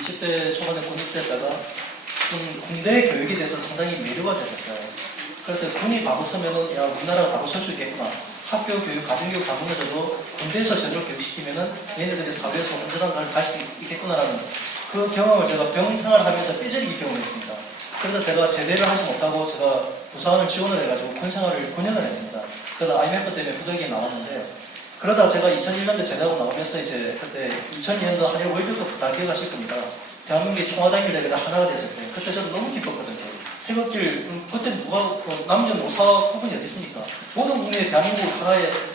20대 초반에 군입됐다가 군대 교육에 대해서 상당히 매료가 됐었어요. 그래서 군이 바보 서면은 야 우리나라가 바보 설 수 있겠구나. 학교 교육, 가정교육 다 무너져도 군대에서 제대로 교육시키면은 얘네들이 사회에서 온전한 날 갈 수 있겠구나라는 그 경험을 제가 병 생활하면서 삐져리기 경험했습니다. 그래서 제가 제대를 하지 못하고 제가 부사관을 지원을 해가지고 군 생활을 9년을 했습니다. 그러다 IMF 때문에 부득이에 나왔는데 그러다 제가 2001년도에 제대하고 나오면서 이제 그때 2002년도 한일 월드컵 다 기억하실 겁니다. 대한민국의 총화단길 대회가 하나가 됐을 때 그때 저는 너무 기뻤거든요. 태극길 그때 누가 남녀노사 구분이 어디 있습니까? 모든 국민의 대한민국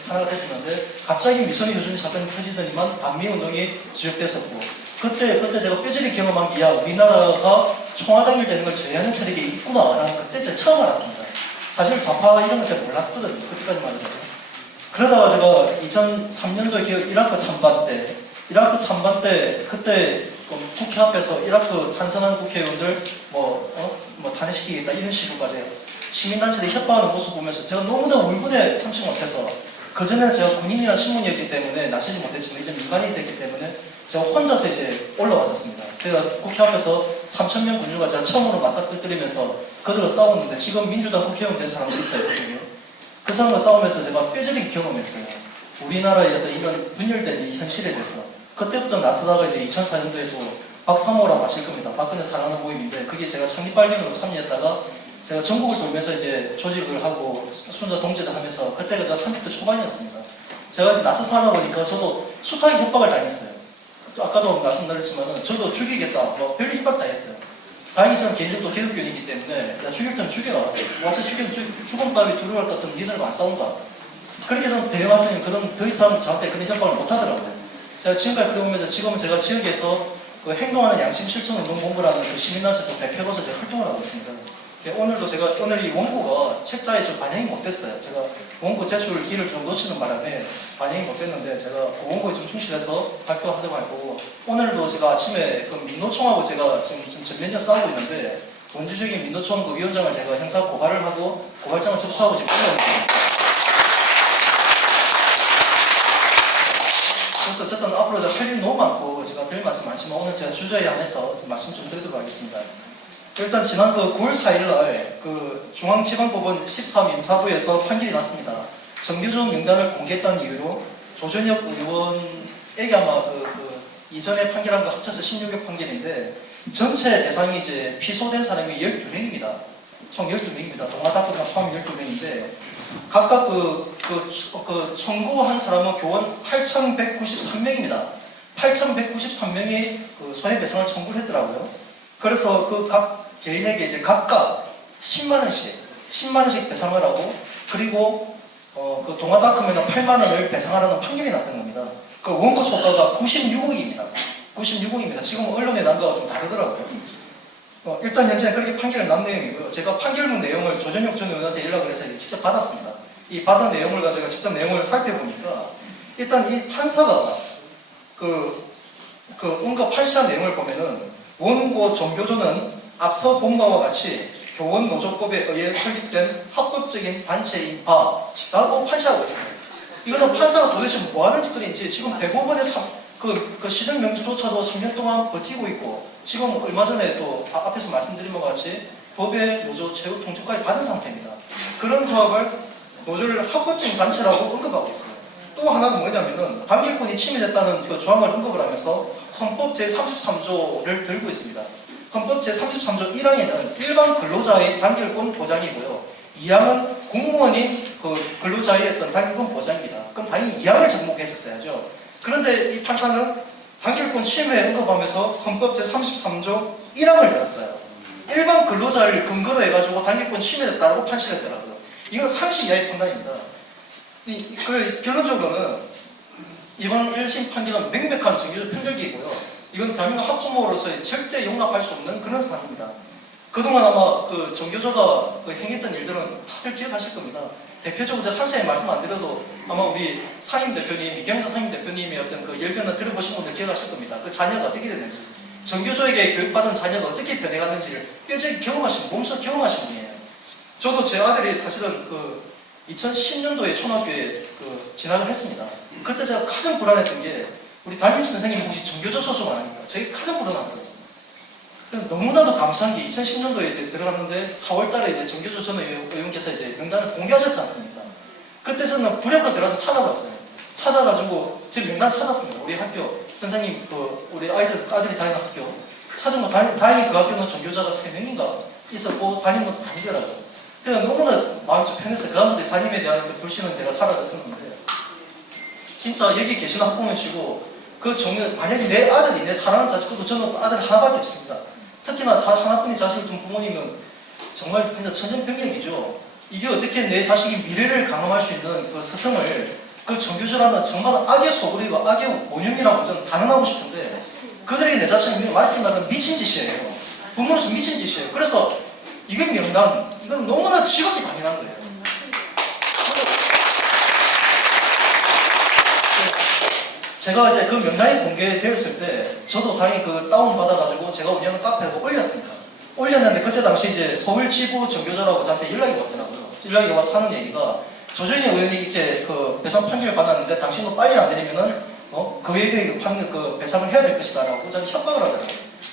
하나가 됐었는데 갑자기 미소미 효준이 사건이 터지더니만 반미운동이 지속됐었고 그때 제가 뼈저리 경험한 게 야 우리나라가 총화단길 되는 걸 제외하는 세력이 있구나라는 그때 제가 처음 알았습니다. 사실 좌파 이런 거 잘 몰랐거든요. 그때까지만 해도. 그러다가 제가 2003년도에 이라크 찬반 때 그때 국회 앞에서 이라크 찬성한 국회의원들 탄핵시키겠다 이런 식으로까지 시민단체들이 협박하는 모습 보면서 제가 너무나 울분에 참지 못해서 그전에는 제가 군인이나 신문이었기 때문에 나서지 못했지만 이제 민간인이 됐기 때문에 제가 혼자서 이제 올라왔었습니다. 제가 국회 앞에서 3,000명 군주가 제가 처음으로 맞닥뜨리면서 그들과 싸웠는데 지금 민주당 국회의원 된 사람도 있어요. 그 사람과 싸우면서 제가 뼈저리게 경험했어요. 우리나라의 어떤 이런 분열된 이 현실에 대해서 그때부터 나서다가 이제 2004년도에도 박사모라고 아실 겁니다. 박근혜 사랑하는 모임인데 그게 제가 창립발견으로 참여했다가 제가 전국을 돌면서 이제 조직을 하고 순자 동지를 하면서 그때가 제가 30대 초반이었습니다. 제가 이제 나서서 하다 보니까 저도 숱하게 협박을 당했어요. 아까도 말씀드렸지만 저도 죽이겠다 별로 협박 당했어요. 다행히 저는 개인적으로 기독교인이기 때문에 야 죽일 때는 죽여라. 와서 죽이면 죽음 따위 두려워할 것 같으면 니들과 안 싸운다. 그렇게 저는 대응했더니 더 이상 저한테 그런 협박을 못 하더라고요. 제가 지금까지 그러면서 지금은 제가 지역에서 그 행동하는 양심 실천 운동본부라는 그 시민단체 또 대표로서 제가 활동을 하고 있습니다. 오늘도 제가 오늘 이 원고가 책자에 좀 반영이 못 됐어요. 제가 원고 제출 기를 좀 놓치는 바람에 반영이 못 됐는데 제가 그 원고에 좀 충실해서 발표하도록 할 거고 오늘도 제가 아침에 그 민노총하고 제가 지금 전면전 싸우고 있는데 원주적인 민노총 그 위원장을 제가 형사 고발을 하고 고발장을 접수하고 지금 올라옵니다. 그래서 어쨌든 앞으로 할 일 너무 많고 제가 드릴 말씀 많지만 오늘 제가 주저에 한해서 말씀 좀 드리도록 하겠습니다. 일단 지난 그 9월 4일날 그 중앙지방법원 13임사부에서 판결이 났습니다. 정규조 명단을 공개했다는 이유로 조전혁 의원에게 아마 이전에 판결한 거 합쳐서 16억 판결인데 전체 대상이 이제 피소된 사람이 12명입니다. 총 12명입니다. 동아다크가 포함 12명인데 각각 청구한 사람은 교원 8,193명입니다. 8,193명이 그 손해배상을 청구를 했더라고요. 그래서 그 각 개인에게 이제 각각 10만원씩 배상을 하고 그리고 그 동아다크면은 8만원을 배상하라는 판결이 났던 겁니다. 그 원고 소가가 96억입니다. 96억입니다. 지금 언론에 난 거가 좀 다르더라고요. 일단 현재 그렇게 판결이 난 내용이고요. 제가 판결문 내용을 조전혁 전 의원한테 연락을 해서 직접 받았습니다. 이 받은 내용을 가지고 제가 직접 내용을 살펴보니까 일단 이 판사가 언급 판시한 내용을 보면은 원고 정교조는 앞서 본 바와 같이 교원 노조법에 의해 설립된 합법적인 단체인 바라고 판시하고 있습니다. 이거는 판사가 도대체 뭐 하는 짓들인지 지금 대법원에서 그 시정 명주조차도 3년 동안 버티고 있고 지금 얼마 전에 또 앞에서 말씀드린 바와 같이 법의 노조 최후 통첩까지 받은 상태입니다. 그런 조합을 노조를 합법적인 단체라고 언급하고 있어요. 또 하나는 뭐냐면은 단결권이 침해됐다는 그 조항을 언급을 하면서 헌법 제33조를 들고 있습니다. 헌법 제33조 1항에는 일반 근로자의 단결권 보장이고요. 2항은 공무원이 그 근로자의 어떤 단결권 보장입니다. 그럼 당연히 2항을 접목했었어야죠. 그런데 이 판사는 단결권 침해에 언급하면서 헌법 제33조 1항을 들었어요. 일반 근로자를 근거로 해가지고 단결권 침해됐다고 판시했더라고요. 이건 상식 이하의 판단입니다. 결론적으로는 이번 1심 판결은 명백한 정규조 편들기이고요. 이건 대한민국 학부모로서 절대 용납할 수 없는 그런 사안입니다. 그동안 아마 그 정교조가 행했던 일들은 다들 기억하실 겁니다. 대표적으로 제가 상세히 말씀 안 드려도 아마 우리 상임 대표님, 이경서 상임 대표님의 어떤 그 열변을 들어보신 분들 기억하실 겁니다. 그 자녀가 어떻게 됐는지, 정교조에게 교육받은 자녀가 어떻게 변해갔는지를 뼈저리 경험하신, 몸소 경험하신 분이에요. 저도 제 아들이 사실은 2010년도에 초등학교에 진학을 했습니다. 그때 제가 가장 불안했던 게 우리 담임 선생님이 혹시 정교조 소속 아닙니까? 제게 가장 불안한 거예요. 너무나도 감사한 게 2010년도에 이제 들어갔는데 4월달에 이제 정교조 전 의원께서 이제 명단을 공개하셨지 않습니까? 그때 저는 부력으로 들어가서 찾아봤어요. 찾아가지고 지금 명단 찾았습니다. 우리 학교 선생님 우리 아들이 다니는 학교 찾은 거 다행히 그 학교는 정교자가 3명인가 있었고 다니는 건 아니더라고요. 그래서 너무나 마음이 좀 편했어요. 그 다음부터 담임에 대한 그 불신은 제가 사라졌었는데 진짜 여기 계신 학부모 치고 그 정교 만약에 내 아들이 내 사랑하는 자식도 저는 아들 하나밖에 없습니다. 특히나 하나뿐인 자식을 둔 부모님은 정말 진짜 천년병력이죠. 이게 어떻게 내 자식이 미래를 강함할 수 있는 그 스승을 그 정교조라는 정말 악의 소굴이고 악의 원흉이라고 저는 단언하고 싶은데 그들에게 내 자식을 맡긴다는 미친 짓이에요. 부모로서 미친 짓이에요. 그래서 이게 명단, 이건 너무나 지극히 당연한 거예요. 제가 이제 그 명단이 공개되었을 때 저도 당연히 그 다운받아가지고 제가 운영하는 카페에 올렸습니다. 올렸는데 그때 당시 이제 서울지부 정교조라고 저한테 연락이 왔더라고요. 연락이 와서 하는 얘기가 조정희 의원이 이렇게 그 배상 판결을 받았는데 당신도 빨리 안 되려면은 그 외에 그 배상을 해야 될 것이다라고 저는 협박을 하더라고요.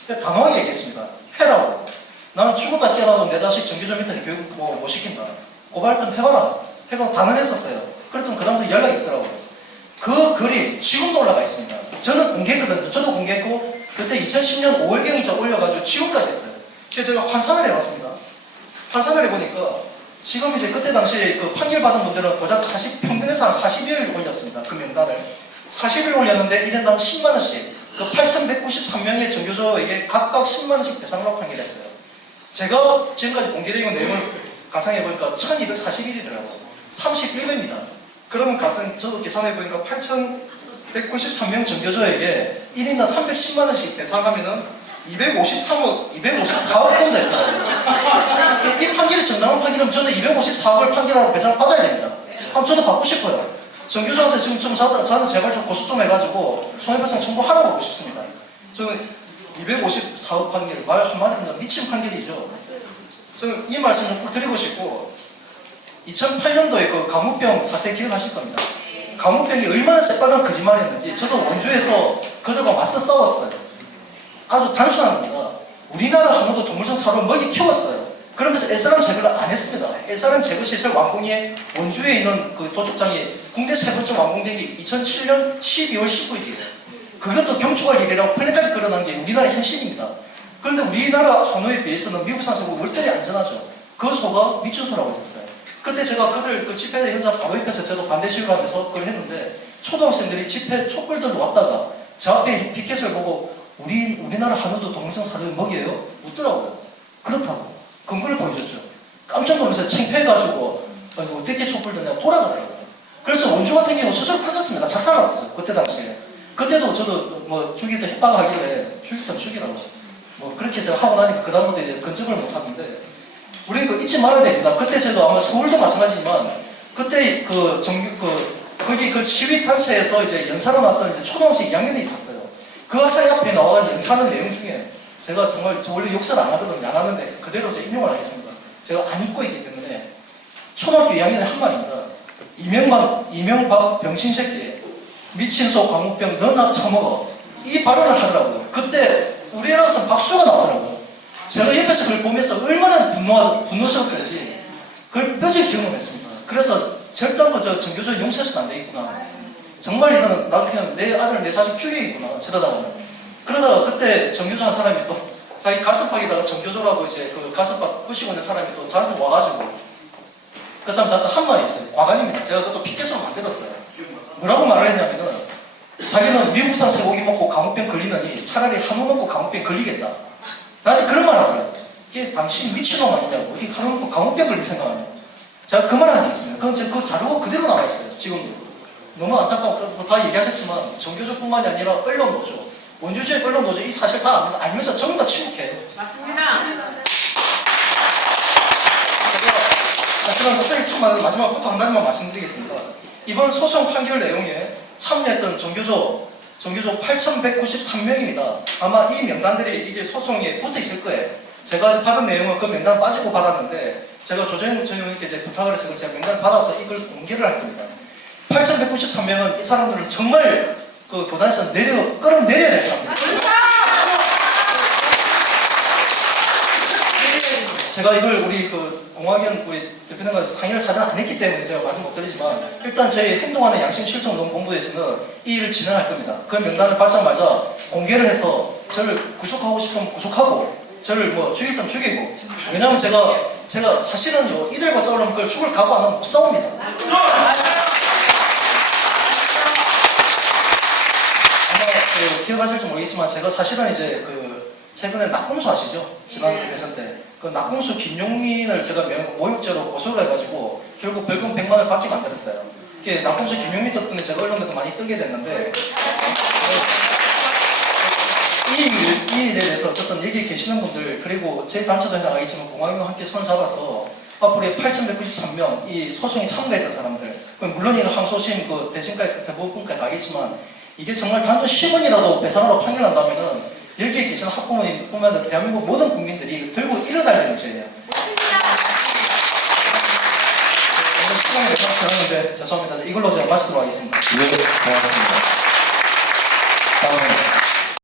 근데 당황하게 얘기했습니다. 해라고. 나는 죽었다 깨어나도 내 자식 정교조 밑에는 교육 못 시킨다. 고발 좀 해봐라. 해서 단언했었어요. 그랬더니 그 다음부터 연락이 있더라고요. 그 글이 지금도 올라가 있습니다. 저는 공개했거든요. 저도 공개했고 그때 2010년 5월경에 올려가지고 지금까지 했어요. 그래서 제가 환산을 해봤습니다. 환산을 해보니까 지금 이제 그때 당시에 그 판결 받은 분들은 고작 평균에서 한 40여일 올렸습니다. 그 명단을. 40일 올렸는데 1인당 10만원씩 그 8,193명의 정교조에게 각각 10만원씩 배상으로 판결했어요. 제가 지금까지 공개된 내용을 가상해보니까 1241이더라고요. 31배입니다. 그러면 저도 계산해보니까 8,193명 정교조에게 1인당 310만원씩 배상하면은 254억 정도 되더라고요. 이 판결이 정당한 판결이면 저는 254억을 판결하고 배상을 받아야 됩니다. 그럼 저도 받고 싶어요. 정교조한테 지금 저는 제발 좀 고소 좀 해가지고 손해배상 청구하라고 하고 싶습니다. 저는 254억 판결 말 한마디입니다. 미친 판결이죠. 저는 이 말씀 좀 꼭 드리고 싶고 2008년도에 그 가무병 사태 기억하실 겁니다. 가무병이 얼마나 새빨간 거짓말이었는지 저도 원주에서 그들과 맞서 싸웠어요. 아주 단순한 겁니다. 우리나라 한우도 동물성 사료를 먹이 키웠어요. 그러면서 S사람 제거를 안 했습니다. S사람 제거 시설 완공이 원주에 있는 그 도축장이 국내 세 번째 완공된 게 2007년 12월 19일이에요. 그것도 경축할 일이라고 플랜까지 끌어난 게 우리나라 현실입니다. 그런데 우리나라 한우에 비해서는 미국산 소가 월등히 안전하죠. 그 소가 미친 소라고 했었어요. 그때 제가 그들 그 집회 현장 바로 옆에서 저도 반대 시위를 하면서 그걸 했는데 초등학생들이 집회 촛불들로 왔다가 제 앞에 피켓을 보고 우리나라 한우도 동물성 사료를 먹여요? 묻더라고요. 그렇다고. 근거를 보여줬죠. 깜짝 놀라서 창피해가지고 어떻게 촛불 드냐고 돌아가더라고요. 그래서 원주 같은 경우 스스로 빠졌습니다. 작살났어요. 그때 당시에. 그때도 저도 뭐 죽이도 협박하길래 죽이면 죽이라고. 뭐 그렇게 제가 하고 나니까 그다음부터 이제 근접을 못하는데 우리는 그 잊지 말아야 됩니다. 그때 저도 아마 서울도 마찬가지지만 그때 거기 그 시위 단체에서 이제 연사로 나왔던 이제 초등학생 2학년이 있었어요. 그 학생 앞에 나와가지고 연사하는 내용 중에 제가 정말 저 원래 욕설을 안 하거든요. 안 하는데 그대로 제 인용을 하겠습니다. 제가 안 잊고 있기 때문에 초등학교 2학년의 한 말입니다. 이명박 병신 새끼 미친 소 광우병 너나 처먹어 이 발언을 하더라고요. 그때 우리랑 어떤 박수가 나오더라고요. 제가 옆에서 그걸 보면서 얼마나 분노스럽던지 그걸 뼈저리 경험했습니다. 그래서 절대 저 정교조 용서해서는 안 되겠구나. 정말 이거는 나중에 내 아들 내 자식 죽이겠구나. 그러다가 그때 정교조 한 사람이 또 자기 가슴팍에다가 정교조라고 이제 그 가슴팍 부시고 있는 사람이 또 저한테 와가지고 그 사람 저한테 한 말이 있어요. 과관입니다. 제가 그것도 피켓으로 만들었어요. 뭐라고 말을 했냐면은 자기는 미국산 쇠고기 먹고 감염병 걸리느니 차라리 한우 먹고 감염병 걸리겠다. 나한테 그런 말 하더라고요. 이게 당신 미친놈 아니냐고. 이게 한우 먹고 감염병 걸릴 생각하냐. 제가 그 말 한 적이 있습니다. 그건 그 자료가 그대로 나와있어요. 지금도. 너무 안타까워. 다 얘기하셨지만 정교조뿐만이 아니라 언론노조, 원주시의 언론노조 이 사실 다 알면서 전부 다 침묵해요. 맞습니다. 제가 목소리 참만 마지막부터 한 가지만 말씀드리겠습니다. 이번 소송 판결 내용에 참여했던 정교조 8,193명입니다. 아마 이 명단들이 이게 소송에 붙어 있을 거예요. 제가 받은 내용은 그 명단 빠지고 받았는데 제가 조정현 전 의원님께 이제 부탁을 해서 제가 명단 받아서 이걸 공개를 할 겁니다. 8,193명은 이 사람들을 정말 그 교단에서 끌어내려야 될 사람들입니다. 제가 이걸 우리 그 공학연 우리 대표님과 상의를 사전 안 했기 때문에 제가 말씀 못 드리지만 일단 저희 행동하는 양심실천운동본부에서는 이 일을 진행할 겁니다. 그 명단을 받자마자 공개를 해서 저를 구속하고 싶으면 구속하고 저를 뭐 죽일 때면 죽이고 왜냐하면 제가 사실은요 이들과 싸우려면 그걸 죽을 각오 안 하면 못 싸웁니다. 아마 기억하실지 모르겠지만 제가 사실은 이제 그 최근에 낙검수 아시죠? 지난 대선 때 그 낙검수 김용민을 제가 모욕죄로 고소를 해가지고 결국 벌금 100만을 받게 만들었어요. 이게 낙검수 김용민 덕분에 제가 언론에도 많이 뜨게 됐는데 이 일에 대해서 어쨌든 여기 계시는 분들 그리고 저희 단체도 해나가겠지만 공학연과 함께 손을 잡아서 앞으로 8,193명 이 소송에 참가했던 사람들 물론 이 항소심 그 대신까지 대법원까지 가겠지만 이게 정말 단돈 10원이라도 배상으로 판결난다면은 여기에 계시는 학부모님뿐만 대한민국 모든 국민들이 들고 일어날 되는 문제예요. 오늘 시간이 많지 않았는데 죄송합니다. 이걸로 제가 마치도록 하겠습니다. 네, 고맙습니다. 다음은